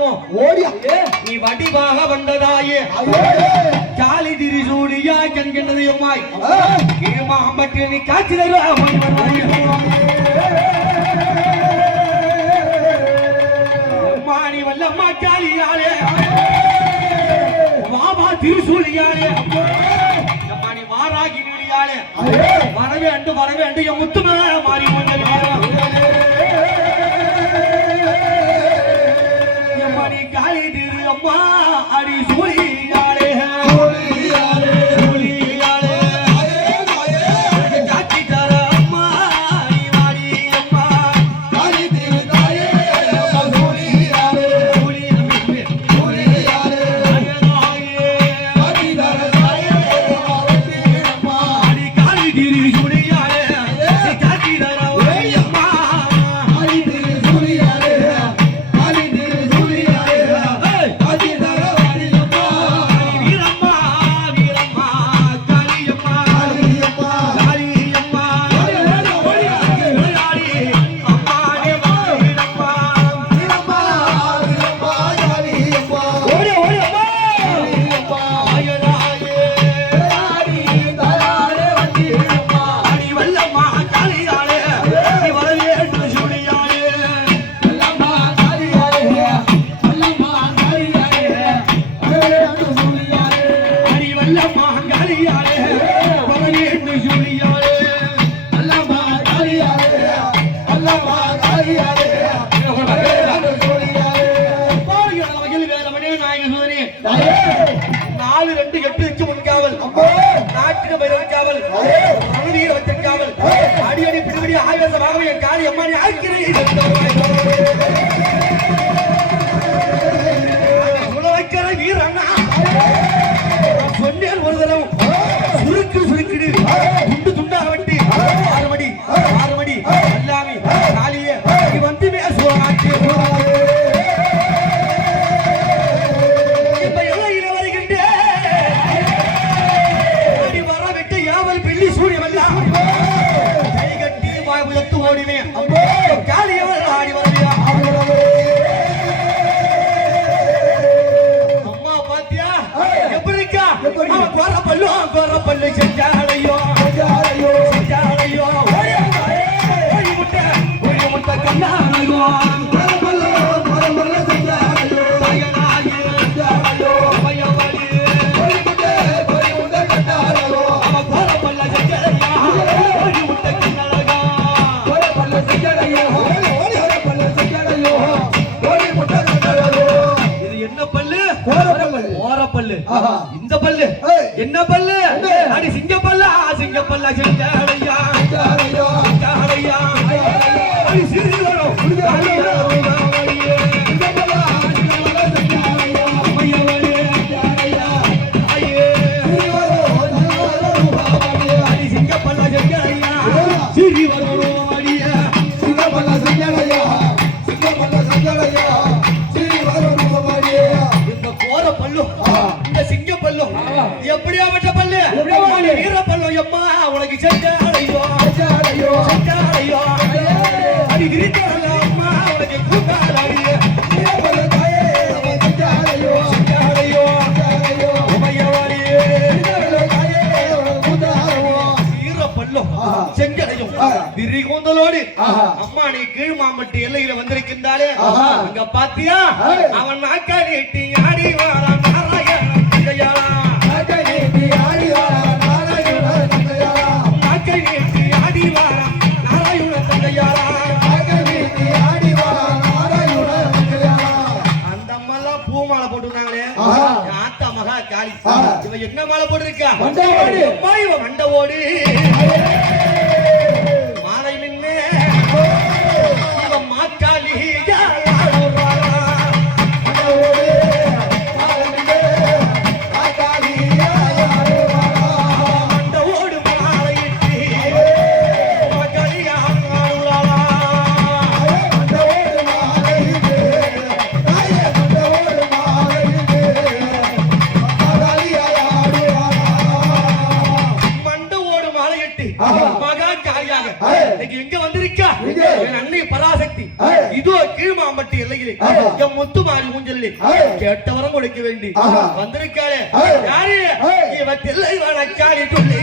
வந்தனமோ ஓடியா நீ வடிவாக வந்ததாயே காலி திரிசூடியா என்கின்றது எம்மாய் கீழ்மாம்பட்டு நீ காட்சி தருவாய் மாணி வல்லம்மா காளியாளே மாமா திரிசூலியாளே மாணி வாராகி நடியாளே வரவே அண்டு என் முத்துமே மாறி மாணி காளி திரு அம்மா அடி சூழியாளே சொன்னேன் ஒரு தரம் சுருக்கிடு துண்டு துண்டாக வெட்டி ஆறு மடி எல்லாமே காலியே வந்து பேசுவாங்க இப்ப எல்லையில வருகின்ற வர வெட்ட யாவல் பில்லி சூரியவெல்லாம் கை கட்டி வாய்ப்புலத்து ஓடினேன் காலியவள் ஆடி வருவியா அம்மா பாத்தியா எப்படி இருக்கா கோர பல்லு செஞ்சாலையோ முட்டை கண்ணாலையோ இந்த பல்லு என்ன பல்லு அடி சிங்க பல்லா செஞ்சாலையா அடி சிறு வரும் சிங்க பல்லா செஞ்சாலையா சிறி வரும் அடிய சிங்க பல்லா செஞ்சாலையா சிங்க பல்லு எப்படியாப்பட்ட பல்லு வீர பல்லு எம்மா உனக்கு செஞ்சாலையோ அடி விரித்தால அம்மா உனக்கு கூட்டாலையே செங்கடையும் விரிகூந்தலோடு அம்மா நீ கீழ் மாம்பட்டு எல்லையில வந்திருக்கின்றாலே அங்க பாத்தியா அவன் நாக்கா நீட்டி ஆடி வாரா என்ன மாலை போட்டிருக்கா மண்டவோடு மாலை நின்று மாக்காளி மண்டவோடு மாலையிட்டு இதோ கீழ்மாம்பட்டி எல்லையிலே என் முத்து மாறி ஊஞ்சலிலே கேட்டவரம் கொடுக்க வேண்டி வந்திருக்காளே யாரு இவ தில்லை வணக்காளி சொல்லி